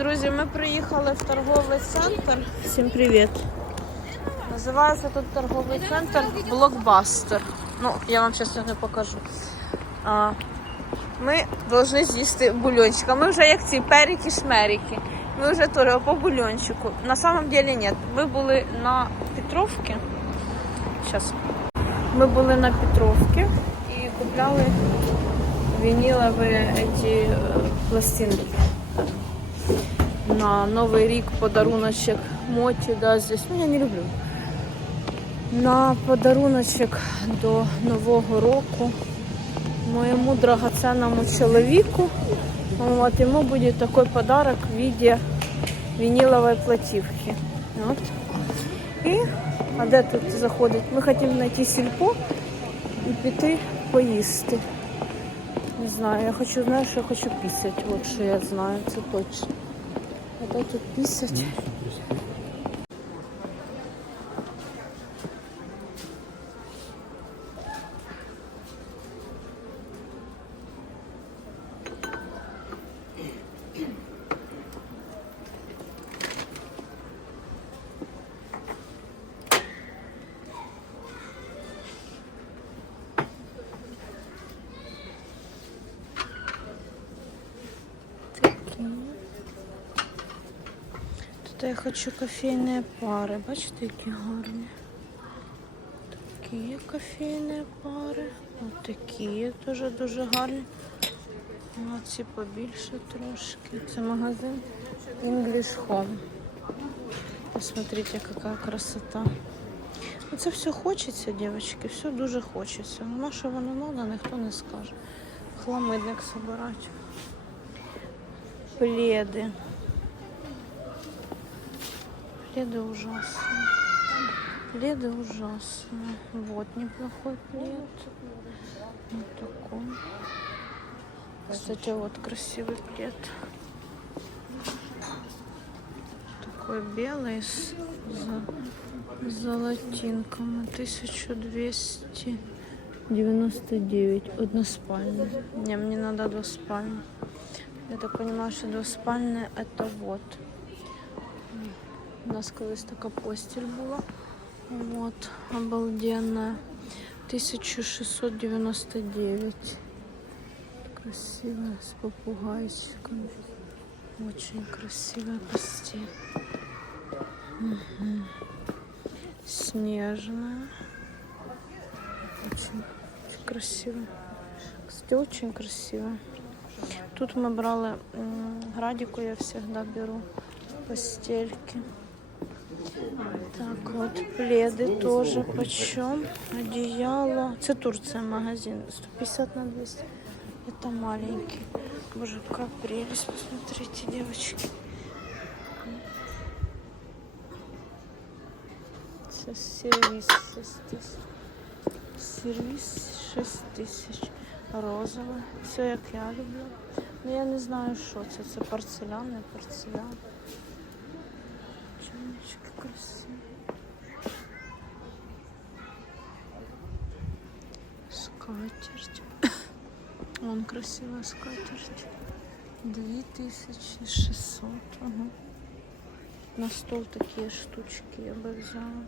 Друзі, ми приїхали в торговий центр. Всім привіт. Називається тут торговий центр Блокбастер. Ну, я вам зараз не покажу. А, ми повинні з'їсти бульончика. Ми вже як ці періки-шмерики. Ми вже теж по бульончику. На самом деле нет. Ми були на Петровці. Сейчас. Ми були на Петровці і купляли вінілові ці е, пластинки. На Новий рік подаруночок моті, да, здесь. Ну, я не люблю. На подаруночок до Нового року моєму драгоценному чоловіку. Вот, ему будет такой подарок в виде виниловой платівки. От. І, а де тут заходить? Ми хочемо знайти сільпо і піти поїсти. Не знаю, я хочу, знаєш, я хочу пісять. От що я знаю, це точно. А де тут пісять? Такі. Тут я хочу кофейні пари. Бачите, які гарні. Такі кофейні пари. Ось такі теж дуже гарні. А ці побільше трошки. Це магазин English Home. Посмотрите, какая красота. Ну, Це все хочеться, дівчатки, все дуже хочеться. Ну, на що воно треба, ніхто не скаже. Хламидник собирати. Пледы. Пледы ужасные. Пледы ужасные. Вот неплохой плед. Вот такой. Кстати, вот красивый плед. Такой белый с золотинком. 1299. Односпальный. Не, мне надо двуспальный. Я так понимаю, что двуспальная это вот. У нас колись така постель була. Вот, обалденная. 1699. Красивая, с попугайчиком. Очень красивая постель. Мгм. Снежная. Очень, очень красивая. Кстати, очень красивая. Тут мы брали градику, я всегда беру постельки. Так, вот пледы тоже почем. Одеяло. Это Турция магазин. 150 на 200. Это маленький. Боже, какая прелесть. Посмотрите, девочки. Это сервис 6 тысяч. Сервис 6 тисяч. Розове. Все як я люблю. Ну я не знаю, що це. Це порцелян, не порцелян. Скатерть. Вон красивая скатерть. 2600. Ага. На стол такие штучки я бы взяла.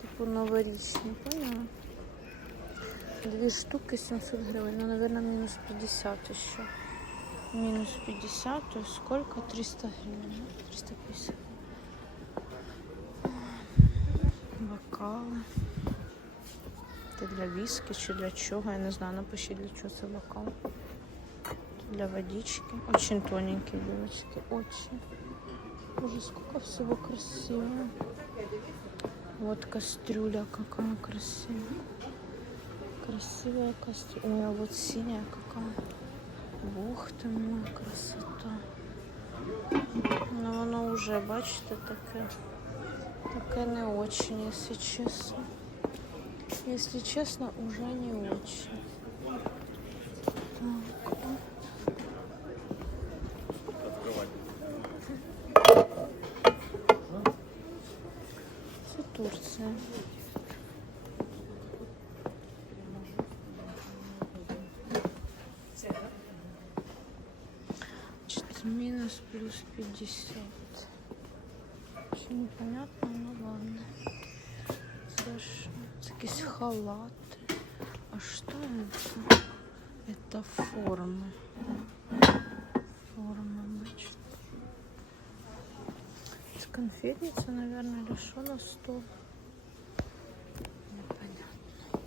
Типу новорічні, поняла? Две штуки 700 гривен. Ну, наверное, минус 50 еще. Минус 50, то сколько? 300 гривен. 350. Бокали. Це для виски чи для чого? Я не знаю. Напишіть, для чого це бокал. Для водички. Очень тоненькие девочки. Очень. Боже, сколько всего красивого. Вот кастрюля какая красивая. Красивая кастрюля. Ой, а вот синяя какая. Бог ты мой, красота. Но воно уже, бачите, таке, таке не очень, если честно. Если честно, уже не очень. Так. Це Турція. Чотири мінус плюс. плюс 50. Ще непонятно, якісь халати. А що це? Это форма. Форма, бачу. Це конфетница, наверное, или что на стол? Непонятно.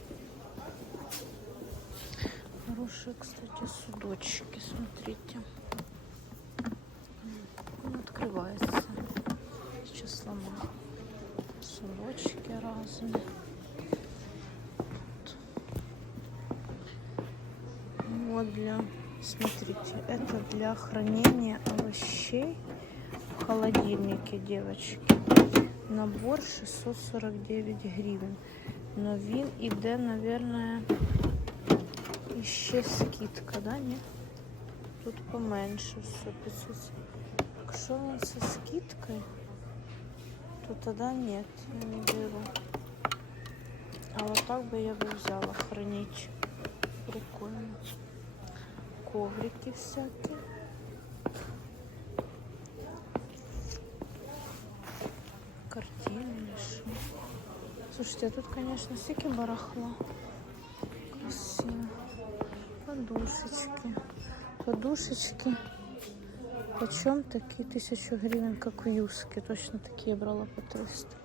Хорошие, кстати, судочки, смотрите. Он открывается. Сейчас сломал. Судочки разные. Вот для, смотрите, это для хранения овощей в холодильнике, девочки. Набор 649 гривен. Но він іде, наверное, іще скидка, да, ні? Тут поменше все, 500. Якщо він зі скидкою, то тоді нет, я не беру. А вот так бы я бы взяла хранить. Коврики всякие. Картины или. Слушайте, а тут, конечно, всякие барахла. Красиво. Подушечки. Подушечки. Почем такие тысячу гривен, как в Юске. Точно такие брала по 300.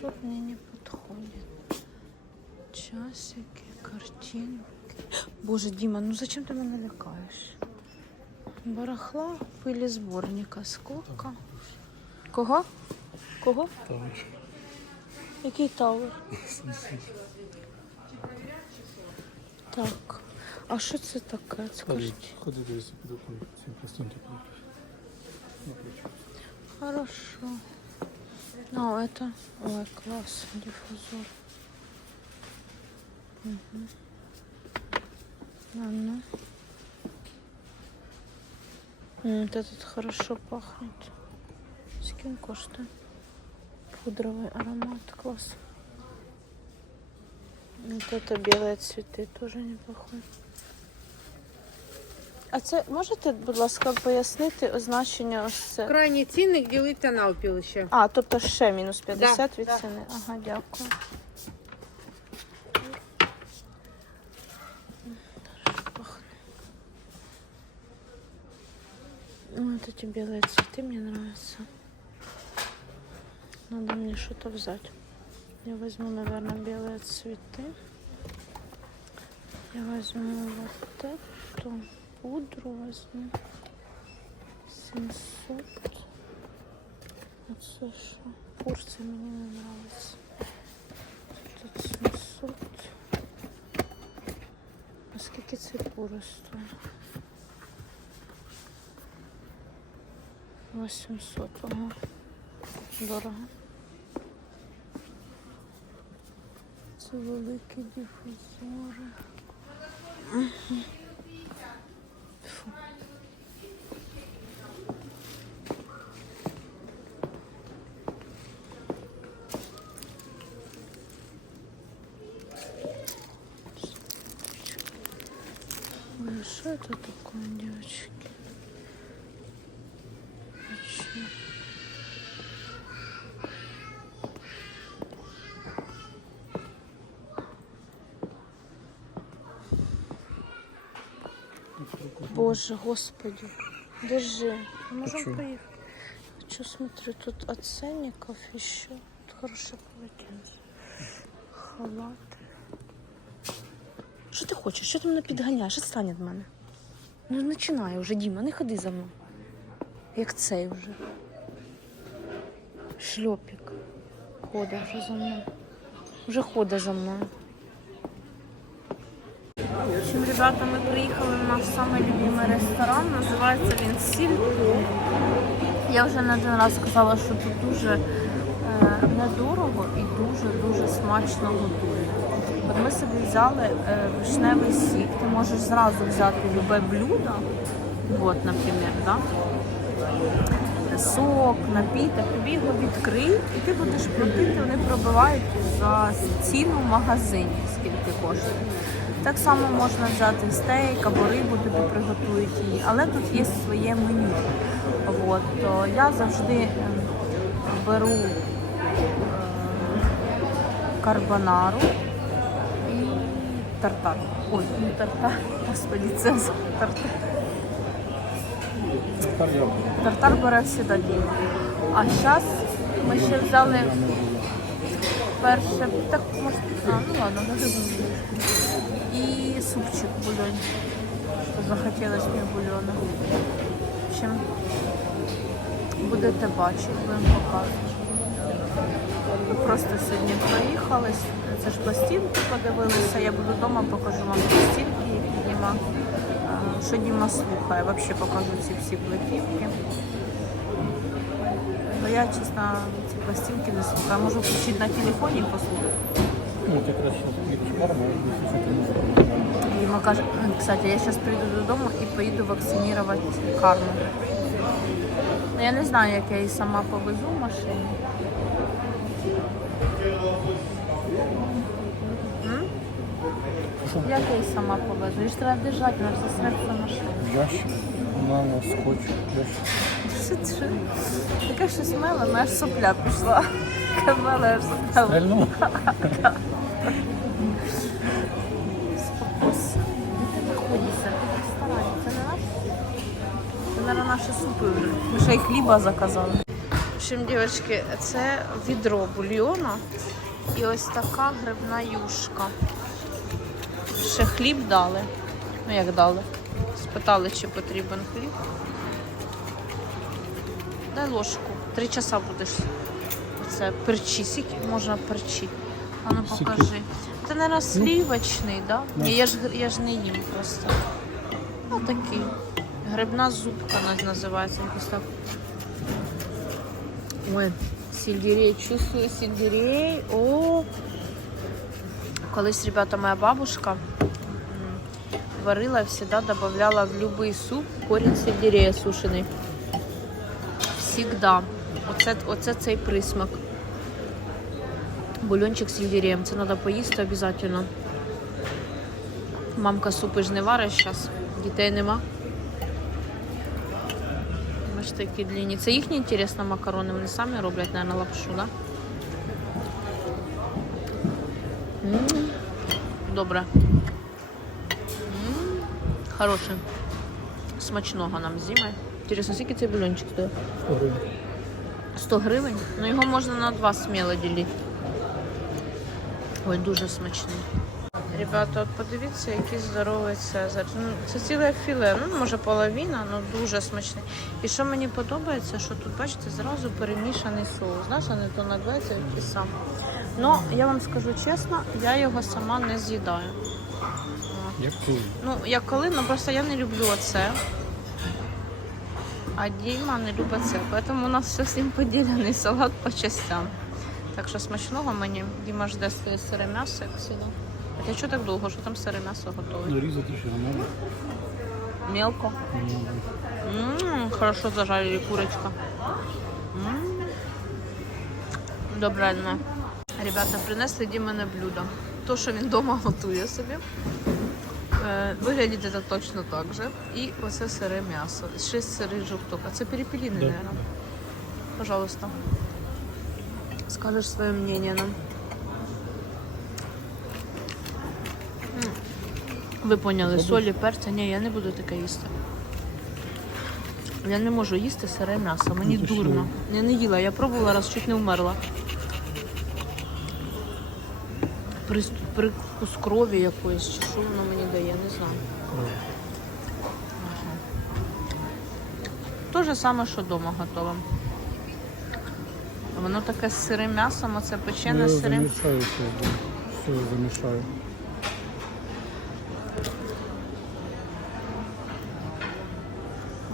1600 мне не подходит. Часики, картинки. Боже, Дима, ну зачем ты меня лякаешь? Барахла пилі зборника. Сколько? Кого? Кого? Тавр. Який тавер? Так. А що це таке? Скажіть. Ходи дивися під окном, цим простим теплом. Ну, ключ. Хорошо. Ну, это... Ой, класс, диффузор. Угу. Ладно. Вот этот хорошо пахнет. Он коштует? Пудровый аромат, класс. Вот это белые цветы тоже неплохой. А це можете, будь ласка, пояснити означення ось це? Крайній цінник ділити навпіл ще. А, тобто ще мінус 50 від да. ціни. Ага, дякую. Хорошо пахне. Ну, вот эти белые цветы мне нравятся. Надо мне что-то взять. Я возьму, наверное, белые цветы. Я возьму вот эту пудру возьму. 700. Оце що? Порція мені не нравиться. Тут 700. А скільки це пури стоїть? 800, ага. Дорого. Це великі дифузори. Что это такое, девочки? Боже, господи, держи. Можем Хочу. поехать. Хочу, смотрю, тут от ценников еще. Тут хорошее полотенце. Халаты. Хочеш? Що ти мене підганяєш? Відстань від мене. Ну починай вже, Діма, не ходи за мною. Як цей вже. Шльопік. Ходить вже за мною. Вже ходить за мною. Ребята, ми приїхали в наш самий любимий ресторан. Називається він Сільпо. Я вже не один раз сказала, що тут дуже е, недорого і дуже-дуже смачно готують. От ми собі взяли е, вишневий сік. Ти можеш зразу взяти любе блюдо Вот, наприклад, да? сок, напіток, тобі його відкриють і ти будеш платити, вони пробивають за ціну в магазині, скільки коштує. Так само можна взяти стейк або рибу, тобі приготують її, але тут є своє меню. От, то я завжди е, беру е, карбонару тартар. Ой, не тартар, господи, це за тартар. Бере всегда Діма. А зараз ми ще взяли перше, так може, а, ну ладно, даже буде. І супчик бульон. Захотілося мені бульону. В общем, будете бачити, будемо показувати. Ми просто сьогодні проїхали, це ж пластинки подивилися, я буду вдома, покажу вам пластинки, які Діма, а, що Діма слухає. Взагалі покажу ці всі платівки. Бо я, чесно, ці пластинки не слухаю. Можу включити на телефоні і послухати. Ну, вот как раз сейчас едешь в армию, если что-то не знаю. Діма каже, кстати, я зараз прийду додому і поїду вакцинувати карму. Ну, я не знаю, як я її сама повезу в машині. Як я її сама повезу? Її ж треба держати, вона ж засреться машину. Ящик, банана, скотч, ящик. Таке щось миле, моя аж сопля пішла. Камела аж сопля. Стрельнул? Спокойся. Де ти знаходишся? Ти. Це не наш? Це, мабуть, наші супи вже. Ми ще й хліба заказали. В общем, дівчатки, це відро бульйону і ось така грибна юшка. Ще хліб дали. Ну як дали? Спитали, чи потрібен хліб. Дай ложку. Три часа будеш. Це перчі. Скільки можна перчі? А ну покажи. Це, мабуть, слівочний, да? Ні, я ж, я ж не їм просто. Ось такий. Грибна зубка наз- називається. Якось так. Ой, сельдерей, чувствую сельдерей. О! Колись, ребята, моя бабушка варила, всегда добавляла в любой суп корінь сельдерея сушений. Всегда. Оце, оце цей присмак. Бульончик з сельдереєм. Це треба поїсти обов'язково. Мамка супи ж не варить зараз. Дітей нема. Бачите, які длинні. Це їхні, інтересно, макарони. Вони самі роблять, мабуть, лапшу, да? Добре. М, Хороше. Смачного нам зіме. Інтересно, скільки цей бульончик стоїть? 100 гривен. 100 гривень? Ну його можна на два сміло ділити. Ой, дуже смачний. Ребята, от подивіться, який здоровий цезар. Ну, це ціле філе, ну може половина, але дуже смачний. І що мені подобається, що тут, бачите, зразу перемішаний соус. Знаєш, а не то на два це який сам. Ну, я вам скажу чесно, я його сама не з'їдаю. Як коли? Ну, як коли, ну просто я не люблю оце. А Діма не любить це. Тому у нас все з ним поділений салат по частям. Так що смачного мені. Діма жде своє сире м'ясо, як завжди. Хоча що так довго, що там сире м'ясо готове? Нарізати ще не. Мелко. М, хорошо зажарили курочка. М. Добрально. Ребята, принесли Дімане блюдо. То, що він вдома готує собі. Е, Виглядить це точно так же. І оце сире м'ясо. Ще сирий жовток. А це перепеліни, Да. мабуть. Пожалуйста. Скажеш своє мнение нам. Ви поняли, солі, перця. Ні, я не буду таке їсти. Я не можу їсти сире м'ясо, мені Ну, дурно. Я не їла, я пробувала раз, чуть не вмерла. Прикус крові якоїсь, чи що воно мені дає, не знаю. Ага. Те же саме, що вдома готовим. Воно таке з сирим м'ясом, оце печене Я з сирим. замішаю все. да. Все замішаю.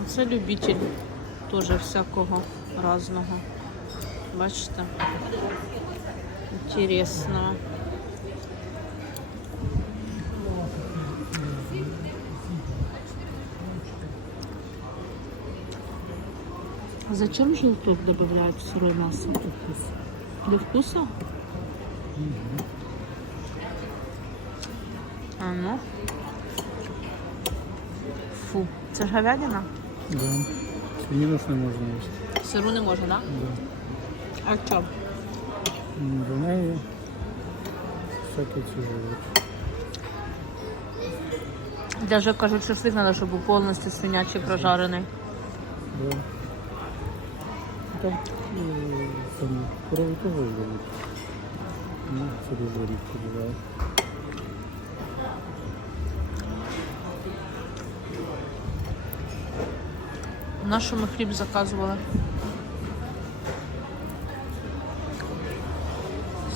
Це любитель теж всякого разного. Бачите? Інтересно. А зачем желток добавляют в сырое мясо? Для вкуса? А ну. Фу. Це говядина? Да. Свинину ж не можна їсти. Сиру не можна, так? Да. А що? М, В неї всяке ці живуть. Даже кажуть, шашлик треба, щоб був повністю свинячий прожарений. Да. Там е, там корову теж живуть. Ну, це дуже рідко буває. На що ми хліб заказували?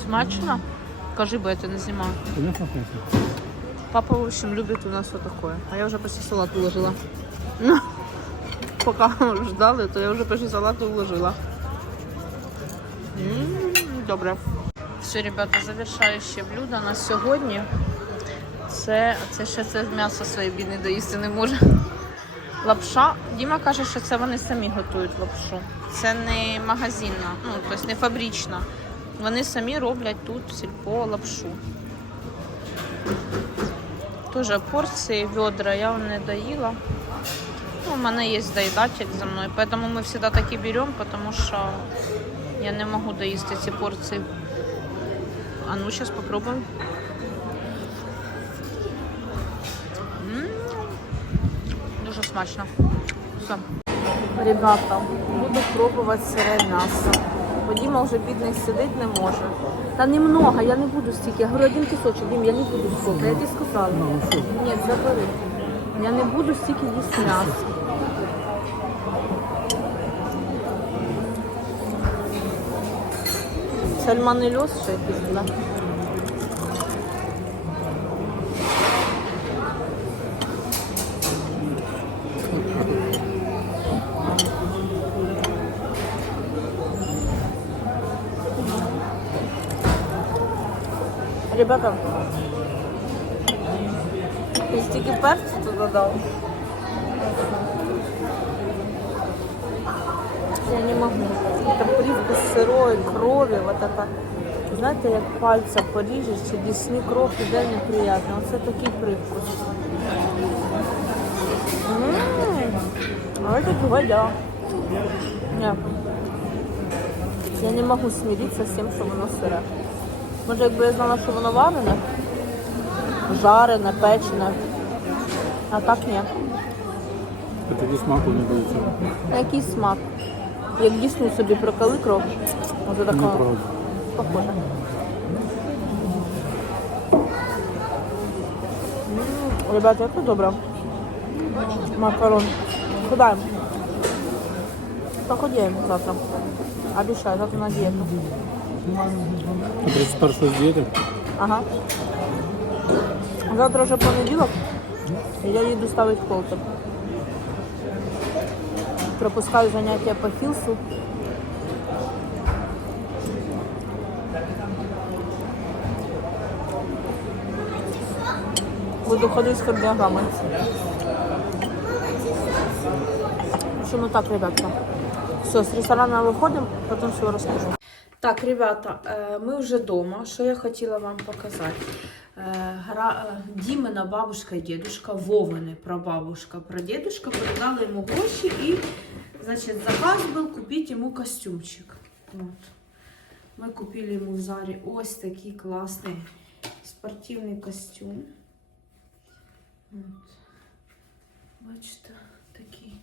Смачно? Кажи, бо я це не знімаю. Понятно, смысл? Папа, в общем, любит у нас вот такое. А я уже почти салат уложила. Пока ждали, то я вже почти салат уложила. М, Добре. Все, ребята, завершаюче блюдо на сьогодні. Це, це ще це м'ясо своє бідне доїсти не може. Лапша. Діма каже, що це вони самі готують лапшу. Це не магазинна, ну, тобто не фабрична. Вони самі роблять тут сільпо лапшу. Тоже порции, ведра я вам не доела. Ну, у меня есть доедатель за мной, поэтому мы всегда таки берем, потому что я не могу доесть эти порции. А ну, сейчас попробуем. М, Дуже смачно. Все. Ребята, буду пробувати сире м'ясо. Бо Діма вже бідний сидить не може. Та немного, я не буду стільки. Я говорю, один кусочок, Дім, я не буду стільки. Я тобі сказала. Ні, забери. Я не буду стільки їсти м'ясо. Сальмонельоз ще якийсь, да? Ребята, стільки перцю туди дав. Я не могу. Это привкус сырой крови, вот это. Знаєте, як пальця поріжеш, чи дісні кров іде неприємно. Оце такий привкус. М, А это говядя. Ні. Я не можу смиритися з тим, що воно сире. Може, якби я знала, що воно варене, жарене, печене. А так ні. А тоді смаку не буде цього. Який смак? Як дійсно собі прокали кров. Оце така Неправда. похоже. М, Ребята, це добре. Макарон. Куда? Похудеем завтра. Обещаю, завтра на диету. А 31 з дієти? Ага. Завтра вже понеділок. Я їду ставити холтер. Пропускаю заняття по філсу. Буду ходити з кардіограмою. Що ну так, ребятка. Все, з ресторана виходимо, потім все розкажу. Так, ребята, е, ми вже вдома. Що я хотіла вам показати? Е, е, Дімина бабушка і дедушка, Вовини прабабушка, прадедушка передали йому гроші і, значить, заказ був купити йому костюмчик. От. Ми купили йому в Зарі ось такий класний спортивний костюм. От. Бачите, такий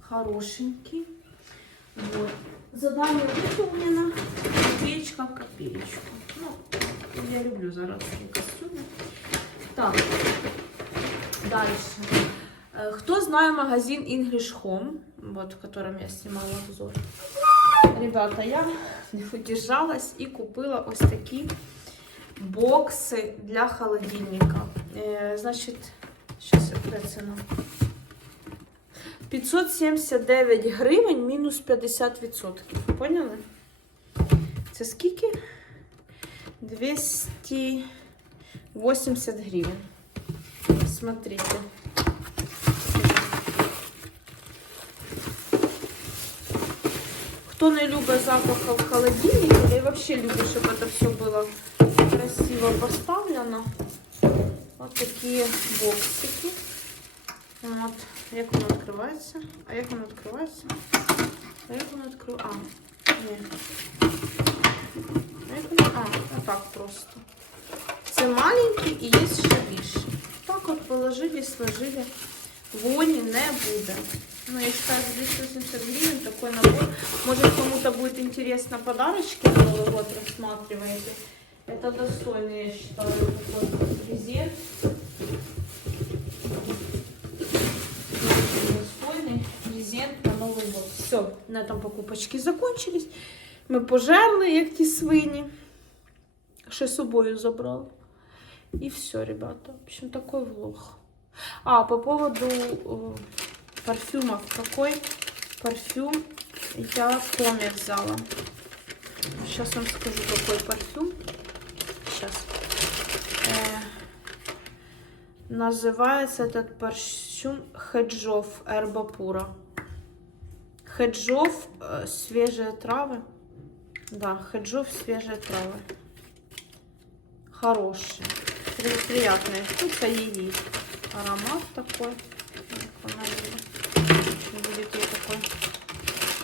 хорошенький. Вот. Задание выполнено. Копеечка в копеечку. Ну, я люблю зарадские костюмы. Так, дальше. Э, Кто знает магазин English Home, вот в котором я снимала обзор. Ребята, я не удержалась и купила ось такі бокси для холодильника. Э, Значит, сейчас я прицену. 579 гривень мінус 50%. Поняли? Це скільки? 280 гривень. Смотрите. Хто не любить запах в холодильнике, і взагалі любить, щоб це все було красиво поставлено. Ось такі боксики. От. Як воно відкривається? А як воно відкривається? А як воно відкривається? А, ні. А як воно? А, отак просто. Це маленький і є ще більше. Так от положили, сложили. Вони не буде. Ну, я считаю, за 280 гривен такой набор. Может, кому-то будет интересно подарочки на Новый год рассматриваете. Это достойный, я считаю, такой презент. Все, на этом покупочки закончились. Ми пожерли, як ті свині. Ще з собою забрали. И все, ребята. В общем, такой влог. А, по поводу э, парфюмов. Какой парфюм я в Томе взяла? Сейчас вам скажу, какой парфюм. Сейчас. называется этот парфюм Хеджов Эрба Пура. Хеджов э, свежие травы. Да, Хеджов свежие травы. Хороший. При- Приятный вкус, а ей аромат такой. Так, она будет- будет ей такой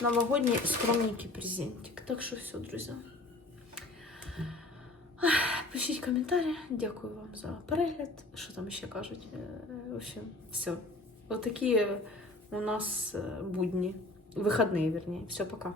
новогодний скромненький презентик. Так що все, друзі. Ах, Пишіть коментарі. Дякую вам за перегляд. Що там ще кажуть? Е, В общем, все. Отакі у нас е, будні. Вихідні, вернее. Все, пока.